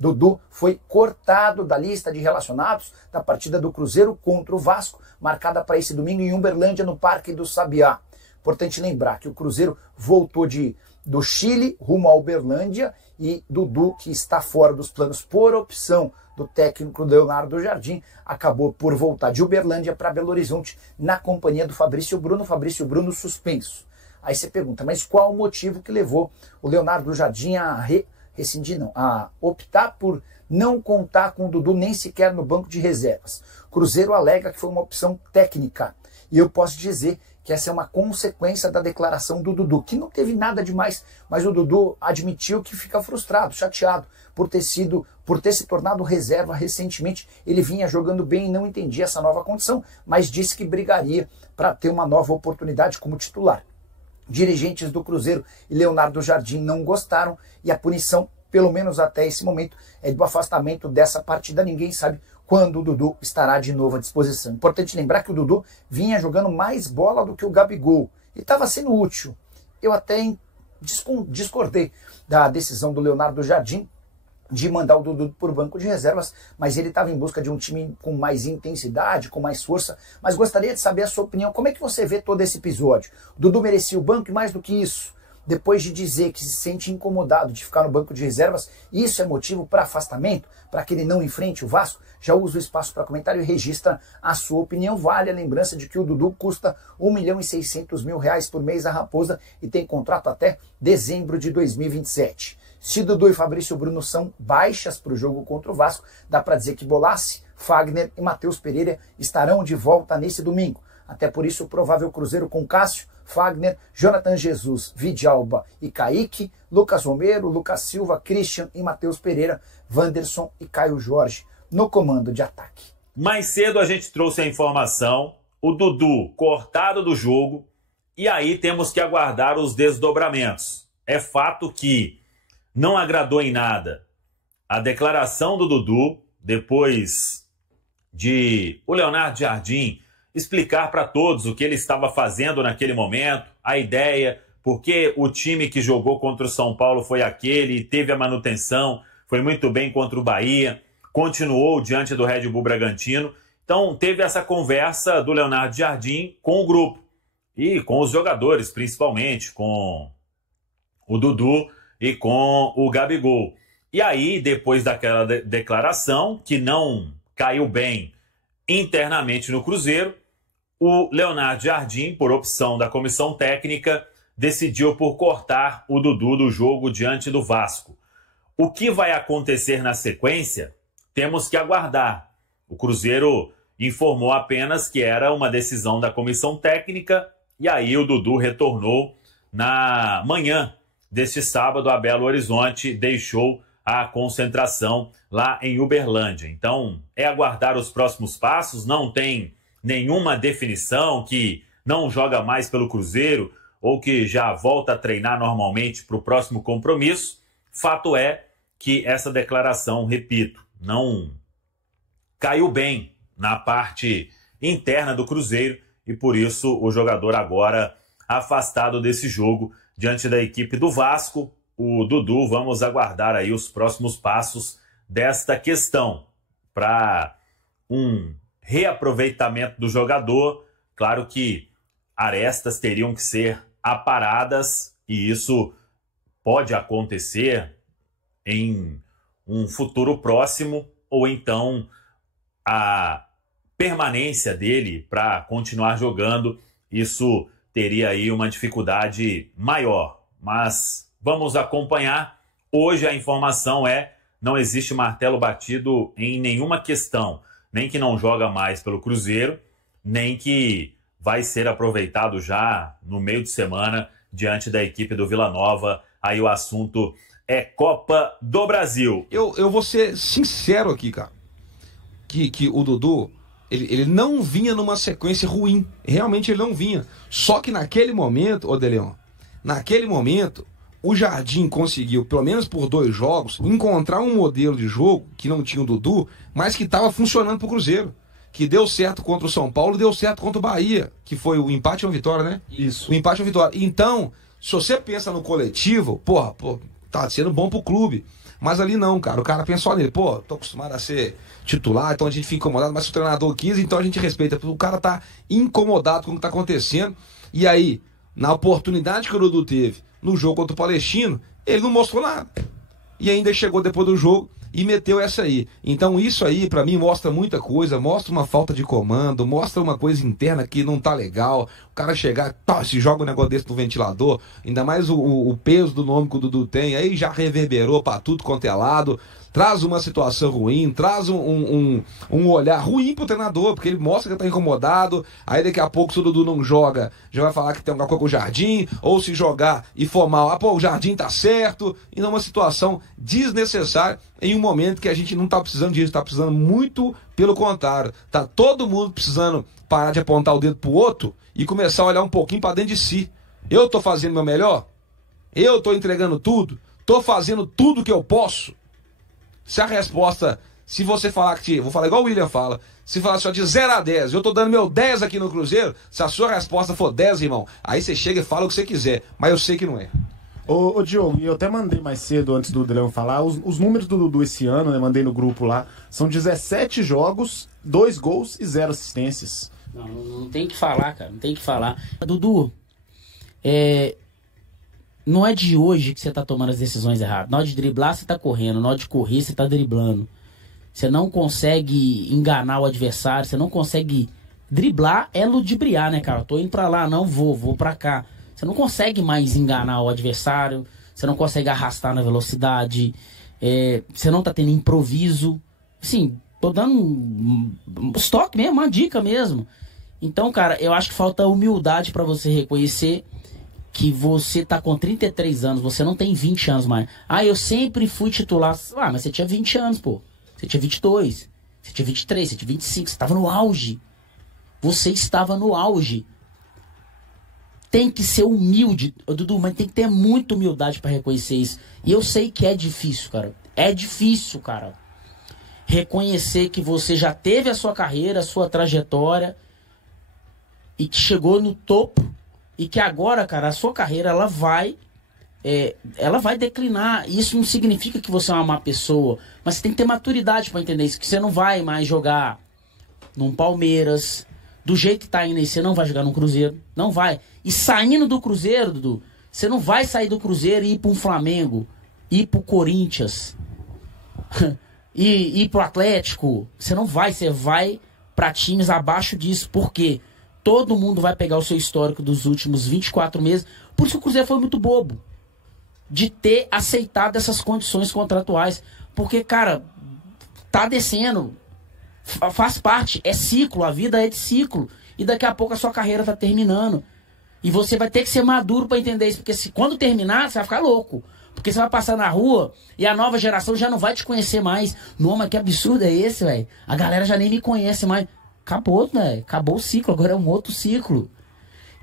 Dudu foi cortado da lista de relacionados da partida do Cruzeiro contra o Vasco, marcada para esse domingo em Uberlândia, no Parque do Sabiá. Importante lembrar que o Cruzeiro voltou do Chile rumo a Uberlândia e Dudu, que está fora dos planos por opção do técnico Leonardo Jardim, acabou por voltar de Uberlândia para Belo Horizonte na companhia do Fabrício Bruno suspenso. Aí você pergunta, mas qual o motivo que levou o Leonardo Jardim a optar por não contar com o Dudu nem sequer no banco de reservas? Cruzeiro alega que foi uma opção técnica. E eu posso dizer que essa é uma consequência da declaração do Dudu, que não teve nada demais, mas o Dudu admitiu que fica frustrado, chateado por ter se tornado reserva recentemente. Ele vinha jogando bem e não entendia essa nova condição, mas disse que brigaria para ter uma nova oportunidade como titular. Dirigentes do Cruzeiro e Leonardo Jardim não gostaram e a punição, pelo menos até esse momento, é do afastamento dessa partida. Ninguém sabe quando o Dudu estará de novo à disposição. Importante lembrar que o Dudu vinha jogando mais bola do que o Gabigol e estava sendo útil. Eu até discordei da decisão do Leonardo Jardim de mandar o Dudu por banco de reservas, mas ele estava em busca de um time com mais intensidade, com mais força. Mas gostaria de saber a sua opinião. Como é que você vê todo esse episódio? O Dudu merecia o banco e mais do que isso, depois de dizer que se sente incomodado de ficar no banco de reservas, isso é motivo para afastamento, para que ele não enfrente o Vasco? Já usa o espaço para comentário e registra a sua opinião. Vale a lembrança de que o Dudu custa R$1.600.000 por mês à Raposa e tem contrato até dezembro de 2027. Se Dudu e Fabrício Bruno são baixas para o jogo contra o Vasco, dá para dizer que Bolassi, Fagner e Matheus Pereira estarão de volta nesse domingo. Até por isso, o provável Cruzeiro com Cássio, Fagner, Jonathan Jesus, Vidalba e Kaique, Lucas Romero, Lucas Silva, Christian e Matheus Pereira, Wanderson e Caio Jorge no comando de ataque. Mais cedo a gente trouxe a informação, o Dudu cortado do jogo, e aí temos que aguardar os desdobramentos. É fato que não agradou em nada a declaração do Dudu, depois de o Leonardo Jardim explicar para todos o que ele estava fazendo naquele momento, a ideia, porque o time que jogou contra o São Paulo foi aquele, teve a manutenção, foi muito bem contra o Bahia, continuou diante do Red Bull Bragantino. Então teve essa conversa do Leonardo Jardim com o grupo e com os jogadores, principalmente com o Dudu e com o Gabigol. E aí, depois daquela declaração, que não caiu bem internamente no Cruzeiro, o Leonardo Jardim, por opção da comissão técnica, decidiu por cortar o Dudu do jogo diante do Vasco. O que vai acontecer na sequência, temos que aguardar. O Cruzeiro informou apenas que era uma decisão da comissão técnica, e aí o Dudu retornou na manhã deste sábado a Belo Horizonte, deixou a concentração lá em Uberlândia. Então, é aguardar os próximos passos, não tem nenhuma definição que não joga mais pelo Cruzeiro ou que já volta a treinar normalmente para o próximo compromisso. Fato é que essa declaração, repito, não caiu bem na parte interna do Cruzeiro e por isso o jogador agora afastado desse jogo diante da equipe do Vasco. O Dudu, vamos aguardar aí os próximos passos desta questão para um reaproveitamento do jogador. Claro que arestas teriam que ser aparadas e isso pode acontecer em um futuro próximo ou então a permanência dele para continuar jogando, isso teria aí uma dificuldade maior. Mas vamos acompanhar. Hoje a informação é: não existe martelo batido em nenhuma questão, nem que não joga mais pelo Cruzeiro, nem que vai ser aproveitado já no meio de semana diante da equipe do Vila Nova. Aí o assunto é Copa do Brasil. Eu vou ser sincero aqui, cara, que o Dudu, ele não vinha numa sequência ruim. Realmente ele não vinha. Só que naquele momento, ô Deleon, naquele momento, o Jardim conseguiu, pelo menos por 2 jogos, encontrar um modelo de jogo que não tinha o Dudu, mas que estava funcionando pro Cruzeiro. Que deu certo contra o São Paulo, deu certo contra o Bahia, que foi o empate ou a vitória, né? Isso. O empate ou a vitória. Então, se você pensa no coletivo, porra, tá sendo bom pro clube. Mas ali não, cara. O cara pensou nele. Pô, tô acostumado a ser titular, então a gente fica incomodado, mas se o treinador quis, então a gente respeita. O cara tá incomodado com o que tá acontecendo. E aí, na oportunidade que o Dudu teve no jogo contra o Palestino, ele não mostrou nada. E ainda chegou depois do jogo e meteu essa aí. Então isso aí, pra mim, mostra muita coisa, mostra uma falta de comando, mostra uma coisa interna que não tá legal. O cara chegar, se joga um negócio desse no ventilador, ainda mais o peso do nome que o Dudu tem, aí já reverberou pra tudo quanto é lado. Traz uma situação ruim, traz um olhar ruim pro treinador, porque ele mostra que tá incomodado. Aí daqui a pouco, se o Dudu não joga, já vai falar que tem alguma coisa com o Jardim, ou se jogar e for mal, o Jardim tá certo. E não uma situação desnecessária em um momento que a gente não tá precisando disso, tá precisando muito pelo contrário. Tá todo mundo precisando parar de apontar o dedo pro outro e começar a olhar um pouquinho pra dentro de si. Eu tô fazendo meu melhor? Eu tô entregando tudo? Tô fazendo tudo que eu posso? Se a resposta, se você falar que, vou falar igual o William fala, se falar só de 0 a 10, eu tô dando meu 10 aqui no Cruzeiro, se a sua resposta for 10, irmão, aí você chega e fala o que você quiser, mas eu sei que não é. Ô Diogo, e eu até mandei mais cedo, antes do Leão falar, os números do Dudu esse ano, né, mandei no grupo lá, são 17 jogos, 2 gols e 0 assistências. Não tem que falar, cara, não tem que falar. Dudu, não é de hoje que você tá tomando as decisões erradas. Na hora de driblar, você tá correndo. Na hora de correr, você tá driblando. Você não consegue enganar o adversário. Você não consegue... Driblar é ludibriar, né, cara? Eu tô indo pra lá, não vou pra cá. Você não consegue mais enganar o adversário. Você não consegue arrastar na velocidade. Você não tá tendo improviso. Assim, tô dando um estoque mesmo, uma dica mesmo. Então, cara, eu acho que falta humildade pra você reconhecer que você tá com 33 anos, você não tem 20 anos mais. Eu sempre fui titular. Mas você tinha 20 anos, pô. Você tinha 22, você tinha 23, você tinha 25, você estava no auge. Você estava no auge. Tem que ser humilde, Dudu, mas tem que ter muita humildade para reconhecer isso. E eu sei que é difícil, cara. É difícil, cara. Reconhecer que você já teve a sua carreira, a sua trajetória e que chegou no topo. E que agora, cara, a sua carreira, ela vai declinar. Isso não significa que você é uma má pessoa. Mas você tem que ter maturidade para entender isso. Que você não vai mais jogar num Palmeiras. Do jeito que tá indo aí, você não vai jogar num Cruzeiro. Não vai. E saindo do Cruzeiro, Dudu, você não vai sair do Cruzeiro e ir para um Flamengo. Ir pro Corinthians. e ir pro Atlético. Você não vai. Você vai para times abaixo disso. Por quê? Todo mundo vai pegar o seu histórico dos últimos 24 meses. Por isso que o Cruzeiro foi muito bobo. De ter aceitado essas condições contratuais. Porque, cara, tá descendo. Faz parte. É ciclo. A vida é de ciclo. E daqui a pouco a sua carreira tá terminando. E você vai ter que ser maduro pra entender isso. Porque quando terminar, você vai ficar louco. Porque você vai passar na rua e a nova geração já não vai te conhecer mais. Não, mas que absurdo é esse, velho? A galera já nem me conhece mais. Acabou, né? Acabou o ciclo, agora é um outro ciclo.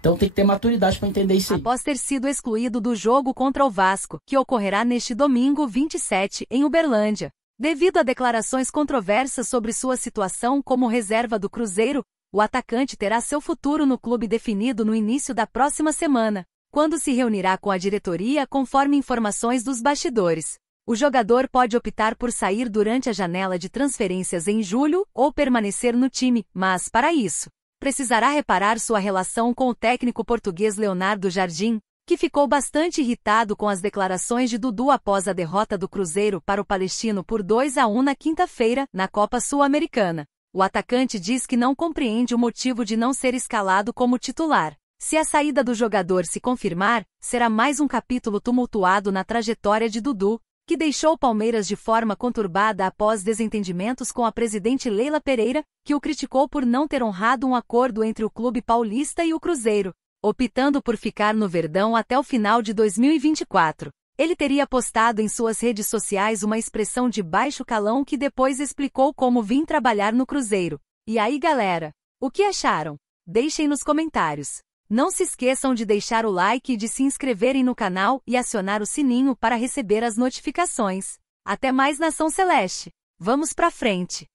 Então tem que ter maturidade para entender isso aí. Após ter sido excluído do jogo contra o Vasco, que ocorrerá neste domingo 27, em Uberlândia, devido a declarações controversas sobre sua situação como reserva do Cruzeiro, o atacante terá seu futuro no clube definido no início da próxima semana, quando se reunirá com a diretoria conforme informações dos bastidores. O jogador pode optar por sair durante a janela de transferências em julho ou permanecer no time, mas, para isso, precisará reparar sua relação com o técnico português Leonardo Jardim, que ficou bastante irritado com as declarações de Dudu após a derrota do Cruzeiro para o Palestino por 2-1 na quinta-feira, na Copa Sul-Americana. O atacante diz que não compreende o motivo de não ser escalado como titular. Se a saída do jogador se confirmar, será mais um capítulo tumultuado na trajetória de Dudu, que deixou o Palmeiras de forma conturbada após desentendimentos com a presidente Leila Pereira, que o criticou por não ter honrado um acordo entre o clube paulista e o Cruzeiro, optando por ficar no Verdão até o final de 2024. Ele teria postado em suas redes sociais uma expressão de baixo calão que depois explicou como vim trabalhar no Cruzeiro. E aí, galera? O que acharam? Deixem nos comentários. Não se esqueçam de deixar o like e de se inscreverem no canal e acionar o sininho para receber as notificações. Até mais, Nação Celeste! Vamos pra frente!